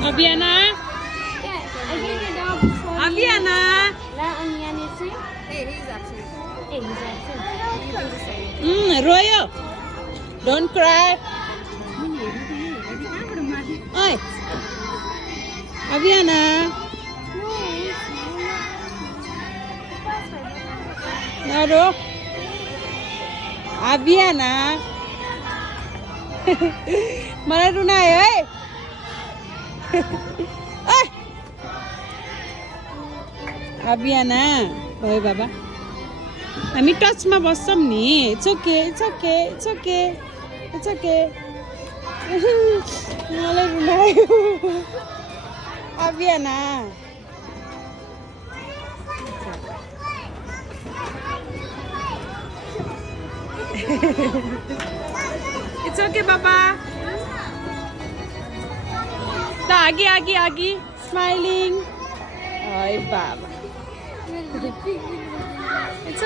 Aviana? Yeah, I gave the dog for Aviana? Onion is it? Hey, he's absent. Hey, he's absent. Royo. Don't cry. Oi. Aviana. Naro. Aviana. मलाई रुनायो है अभियाना भयो बाबा हामी टचमा बस्छौँ नि it's okay it's okay it's okay it's okay मलाई रुनायो अभियाना it's okay बाबा त आगे आगे आगे स्माइलिङ ओइ बाबा इट्स